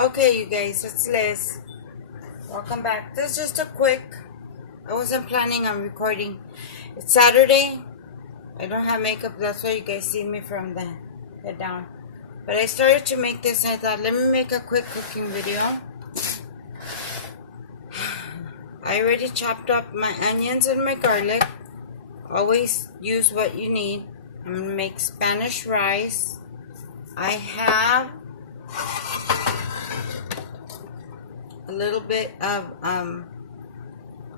Okay, you guys, it's Liz. Welcome back. This is just a quick. I wasn't planning on recording. It's Saturday. I don't have makeup. That's why you guys see me from the head down. But I started to make this and I thought, let me make a quick cooking video. I already chopped up my onions and my garlic. Always use what you need. I'm going to make Spanish rice. I have a little bit of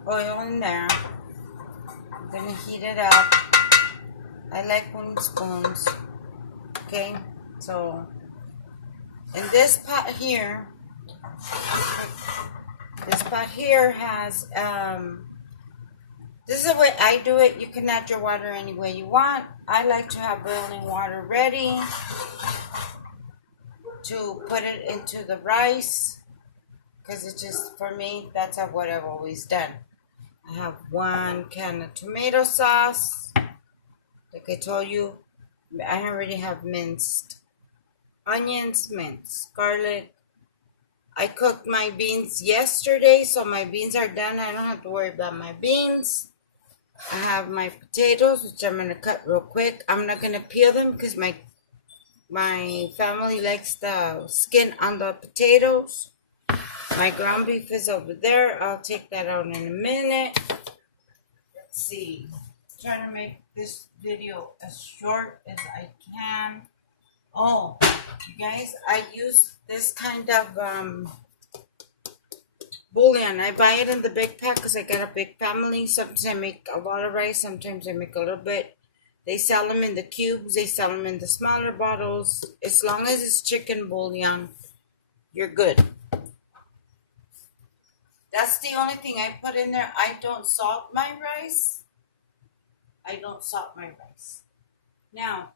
oil in there. I'm gonna heat it up. I like wooden spoons. Okay, so in this pot here has this is the way I do it. You can add your water any way you want. I like to have boiling water ready to put it into the rice. Because it's just, for me, that's what I've always done. I have 1 can of tomato sauce. Like I told you, I already have minced onions, minced garlic. I cooked my beans yesterday, so my beans are done. I don't have to worry about my beans. I have my potatoes, which I'm going to cut real quick. I'm not going to peel them because my family likes the skin on the potatoes. My ground beef is over there. I'll take that out in a minute. Let's see. I'm trying to make this video as short as I can. Oh, you guys, I use this kind of bouillon. I buy it in the big pack because I got a big family. Sometimes I make a lot of rice. Sometimes I make a little bit. They sell them in the cubes. They sell them in the smaller bottles. As long as it's chicken bouillon, you're good. That's the only thing I put in there. I don't salt my rice. Now,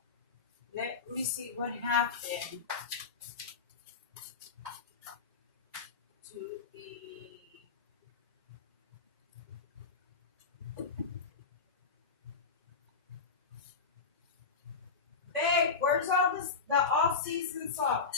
let me see what happened to Babe, where's the all-season salt?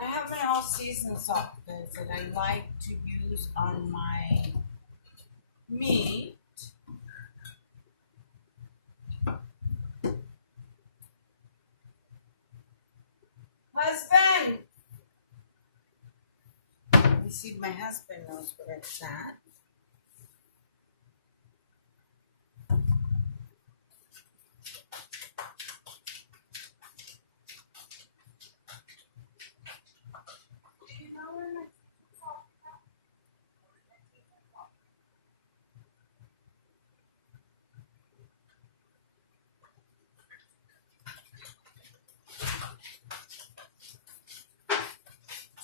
I have an all-season salt that I like to use on my meat. Husband! Let me see if my husband knows where it's at.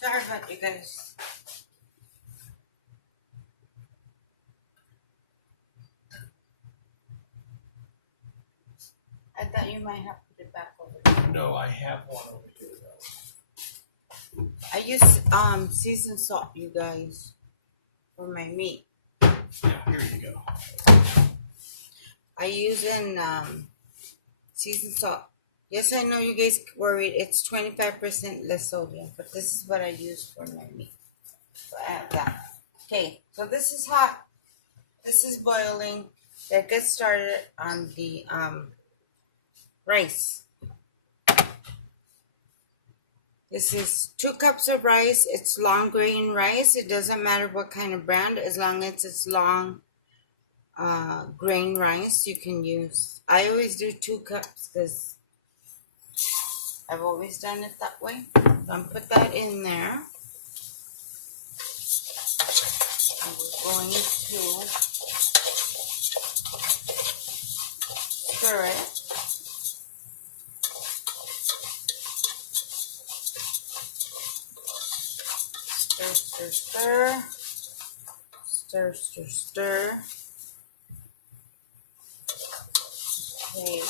Sorry about you guys. I thought you might have put it back over there. No, I have one over here though. I use seasoned salt, you guys, for my meat. Yeah, here you go. I use seasoned salt. Yes, I know you guys worried. It's 25% less sodium, but this is what I use for my meat. So I have that. Okay, so this is hot. This is boiling. Let's get started on the rice. This is 2 cups of rice. It's long grain rice. It doesn't matter what kind of brand, as long as it's long grain rice you can use. I always do 2 cups because I've always done it that way. So I'm put that in there. And we're going to stir it. Stir, stir, stir. Stir, stir, stir. Okay.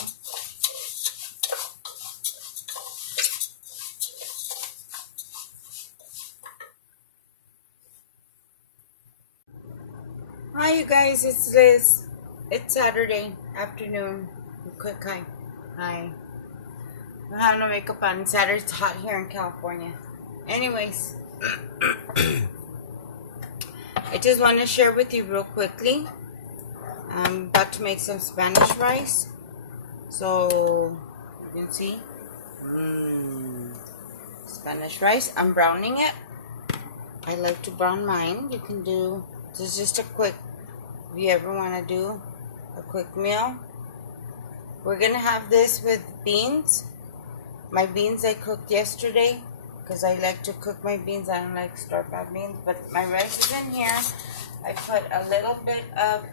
Hi, you guys. It's Liz. It's Saturday afternoon. Quick hi. Hi. I have no makeup on. Saturday. It's hot here in California. Anyways, I just want to share with you real quickly. I'm about to make some Spanish rice. So, you can see. Spanish rice. I'm browning it. I like to brown mine. You can do, this is just a quick, if you ever want to do a quick meal. We're going to have this with beans. My beans I cooked yesterday because I like to cook my beans. I don't like store-bought beans, but my rice is in here. I put a little bit of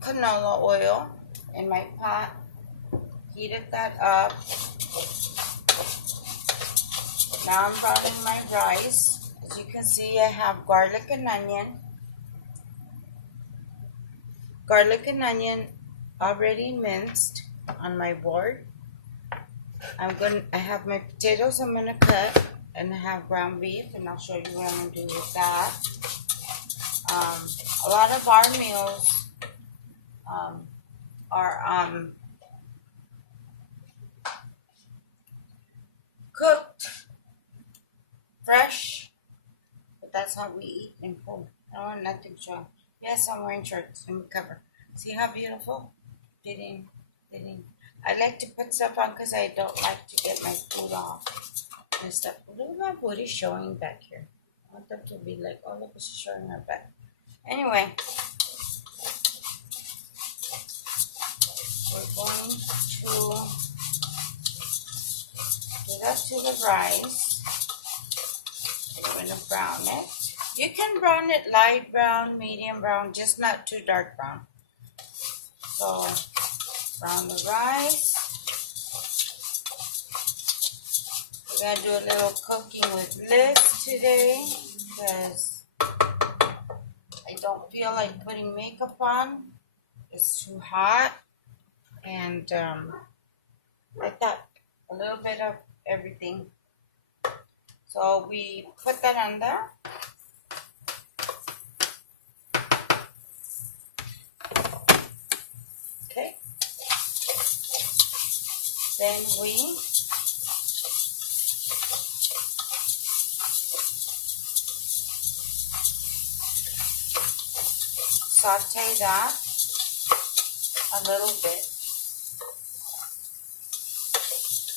canola oil in my pot. Heated that up. Now I'm browning my rice. As you can see, I have garlic and onion. Garlic and onion already minced on my board. I have my potatoes I'm gonna cut, and I have ground beef, and I'll show you what I'm gonna do with that. A lot of our meals are cooked fresh, but that's how we eat in home. I don't want nothing showing. Yes, I'm wearing shorts. Let me cover. See how beautiful? Didn't. I like to put stuff on because I don't like to get my food off and stuff. Look at my booty showing back here. I want them to be like, oh, look, she's showing her back. Anyway, we're going to do that to the rice. We're going to brown it. You can brown it light brown, medium brown, just not too dark brown. So, brown the rice. We're going to do a little cooking with Liz today because I don't feel like putting makeup on. It's too hot. And I thought a little bit of everything. So we put that on there. Okay. Then we saute that a little bit.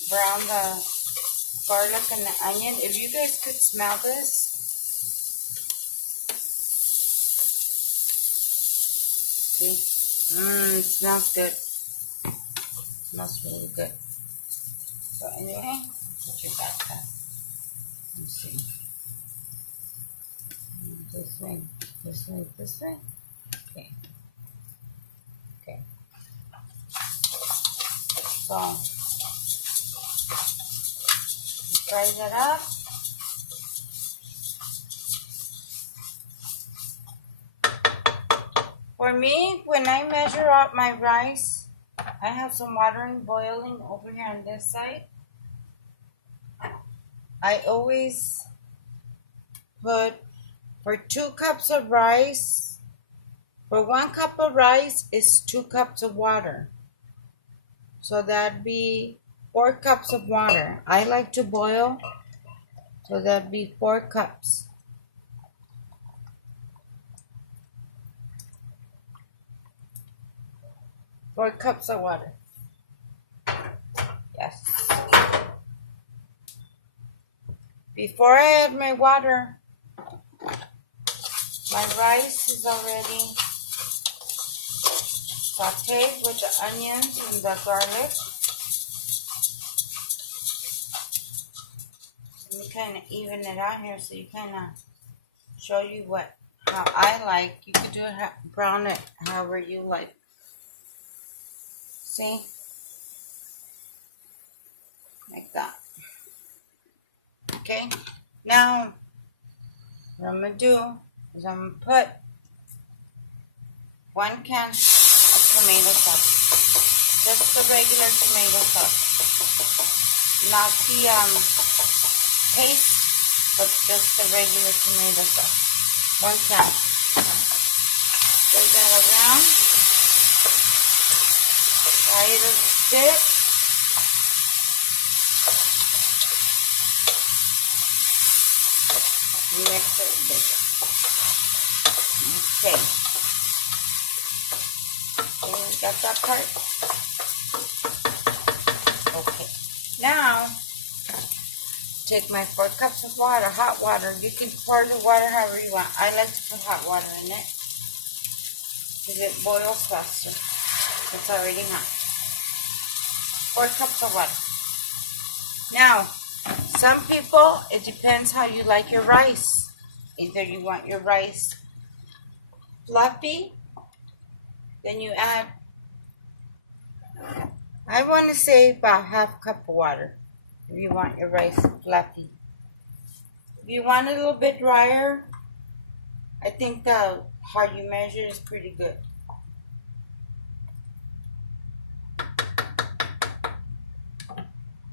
Brown the garlic and the onion. If you guys could smell this. See? It smells good. It smells really good. So anyway, put your back there. Let's see. This way, this way, this way. Okay. Okay. So fry that up. For me, when I measure out my rice, I have some water boiling over here on this side. I always put, for 2 cups of rice, for 1 cup of rice is 2 cups of water. So that'd be 4 cups of water. I like to boil, so that'd be 4 cups. Four cups of water. Yes. Before I add my water, my rice is already sauteed with the onions and the garlic. Let me kind of even it out here so you kind of show you how I like. You could do it, brown it however you like. See? Like that. Okay? Now, what I'm going to do is I'm going to put 1 can of tomato sauce. Just the regular tomato sauce. Not the paste, but just the regular tomato sauce. 1 cup. Stir that around. Fry it a bit. Mix it with it. Okay. Okay, got that part? Okay. Now, take my 4 cups of water, hot water. You can pour the water however you want. I like to put hot water in it because it boils faster. It's already hot. 4 cups of water. Now, some people, it depends how you like your rice. Either you want your rice fluffy, then you add, I want to say about half cup of water if you want your rice fluffy. If you want it a little bit drier, I think the how you measure is pretty good.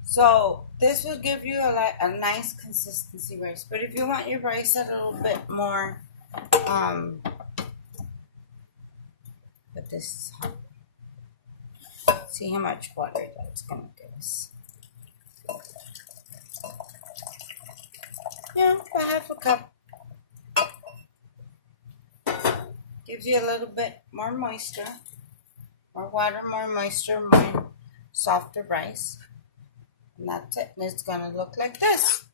So this will give you a nice consistency rice. But if you want your rice a little bit more, but this is hot. See how much water that's going to give us. Yeah, about half a cup. Gives you a little bit more moisture. More water, more moisture, more softer rice. And that's it. And it's going to look like this.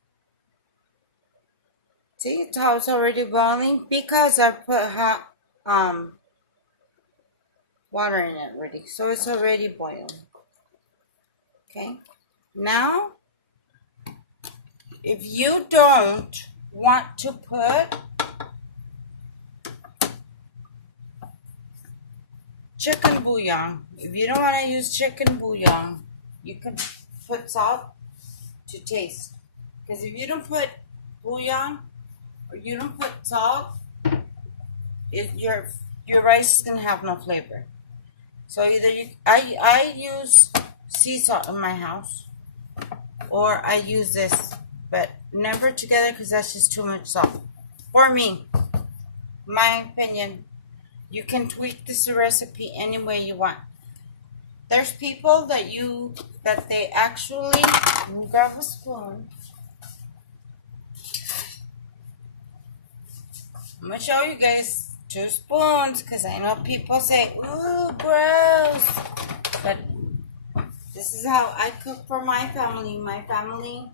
See, it's how it's already boiling because I put hot water in it already. So it's already boiling. Okay. Now, if you don't want to put chicken bouillon, if you don't want to use chicken bouillon, you can put salt to taste. Because if you don't put bouillon or you don't put salt, your rice is gonna have no flavor. So either I use sea salt in my house, or I use this, but never together because that's just too much salt. For me, my opinion, you can tweak this recipe any way you want. There's people that they actually, let me grab a spoon. I'm going to show you guys 2 spoons because I know people say, ooh, gross. But this is how I cook for my family. My family,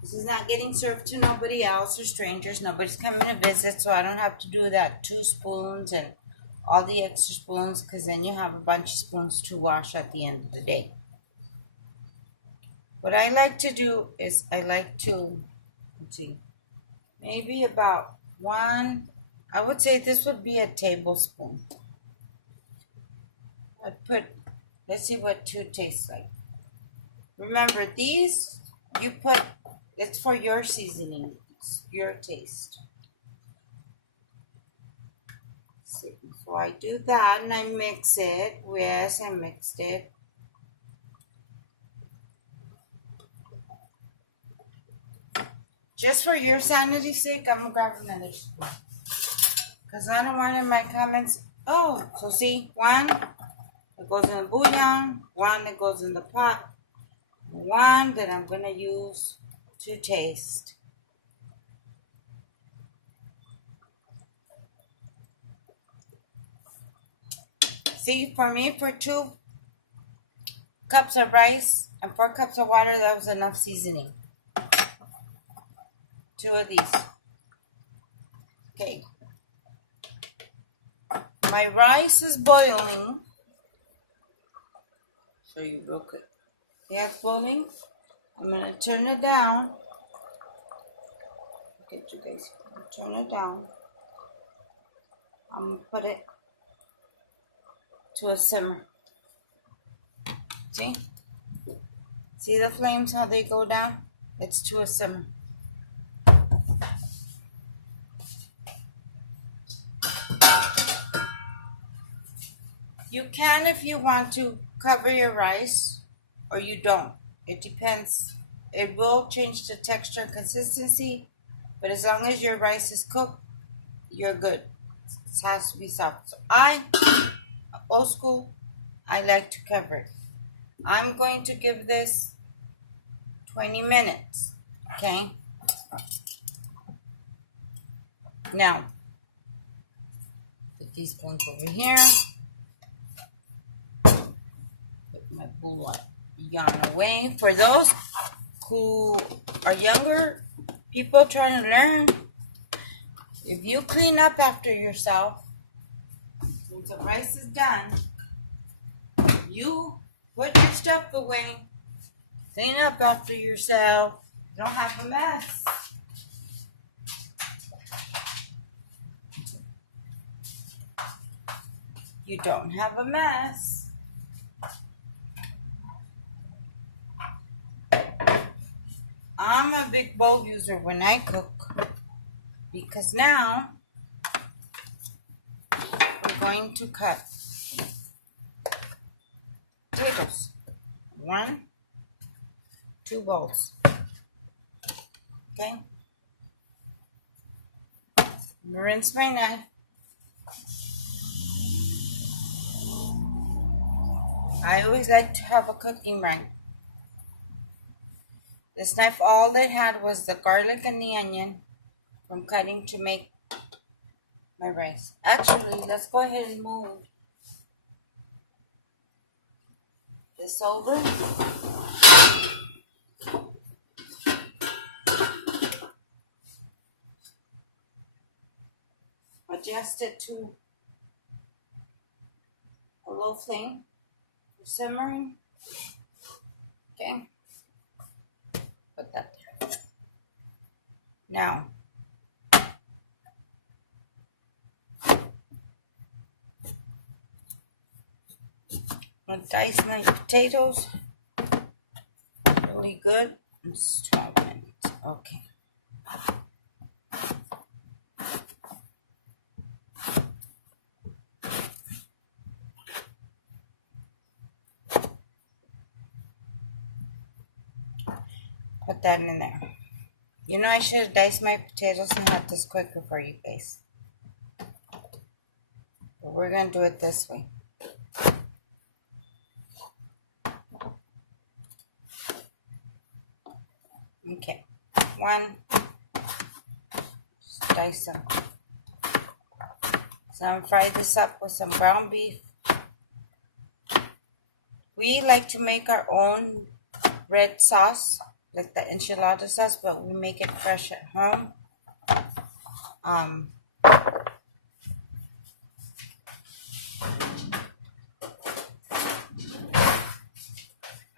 this is not getting served to nobody else or strangers. Nobody's coming to visit, so I don't have to do that 2 spoons and all the extra spoons, because then you have a bunch of spoons to wash at the end of the day. What I like to do is I like to, let's see, maybe about 1, I would say this would be a tablespoon. I'd put, let's see what 2 tastes like. Remember, these, you put, it's for your seasoning, it's your taste. So I do that and I mix it. Yes, I mixed it. Just for your sanity's sake, I'm gonna grab another spoon. Because I don't want in my comments, oh, so see, 1 that goes in the bouillon, 1 that goes in the pot, 1 that I'm gonna use to taste. See, for me, for 2 cups of rice and 4 cups of water, that was enough seasoning. 2 of these. Okay. My rice is boiling. Show you real quick. Yeah, it's boiling. I'm going to turn it down. Get you guys. Turn it down. I'm going to put it to a simmer. See? See the flames, how they go down? It's to a simmer. You can, if you want to, cover your rice, or you don't. It depends. It will change the texture and consistency But as long as your rice is cooked, you're good. It has to be soft. So old school, I like to cover it. I'm going to give this 20 minutes. Okay? Now, put these spoons over here. Put my bouillon away. For those who are younger, people trying to learn, if you clean up after yourself, once the rice is done, you put your stuff away, clean up after yourself, don't have a mess. You don't have a mess. I'm a big bowl user when I cook because now we're going to cut potatoes. 1, 2 bowls. Okay? Rinse my knife. I always like to have a cooking rag. This knife, all it had was the garlic and the onion from cutting to make my rice. Actually, let's go ahead and move this over. Adjust it to a low flame for simmering. Okay. Put that there. Now, I'm going to dice my potatoes really good. It's 12 minutes. Okay. Put that in there. You know, I should have diced my potatoes and had this quicker for you guys. But we're going to do it this way. Okay. 1. Just dice them. So I'm going to fry this up with some ground beef. We like to make our own red sauce, like the enchilada sauce, but we make it fresh at home.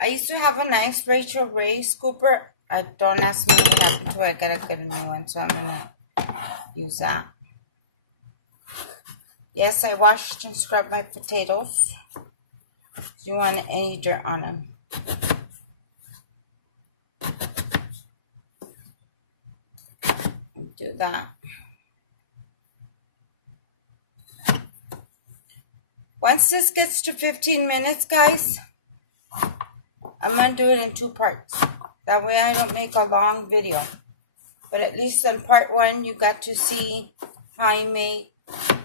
I used to have a nice Rachel Ray scooper. Don't ask me what happened to it. I gotta get a new one, so I'm gonna use that. Yes, I washed and scrubbed my potatoes. You don't want any dirt on them. Do that. Once this gets to 15 minutes, guys, I'm going to do it in 2 parts. That way I don't make a long video. But at least in part 1, you got to see how I make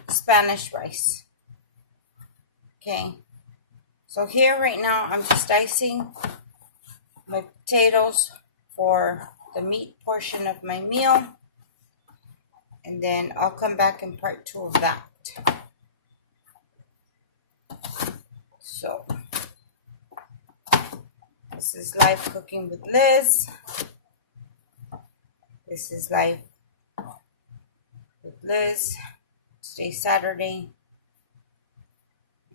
Spanish rice. Okay. So here right now, I'm just dicing my potatoes for the meat portion of my meal. And then I'll come back in part 2 of that. So, this is Live Cooking with Liz. This is Live with Liz. Today's Saturday.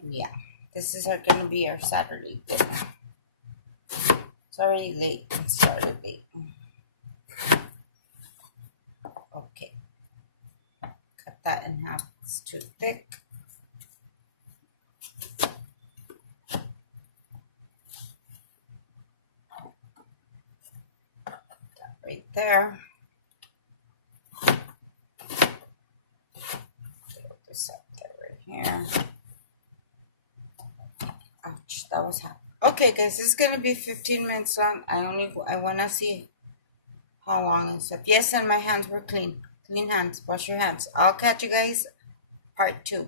And yeah, this is going to be our Saturday dinner. It's already late. It started late. Okay. Cut that in half. It's too thick. Right there. Put this up there right here. Ouch, that was hot. Okay, guys, this is gonna be 15 minutes long. I want to see how long and stuff. Yes, and my hands were clean. Clean hands. Wash your hands. I'll catch you guys part 2.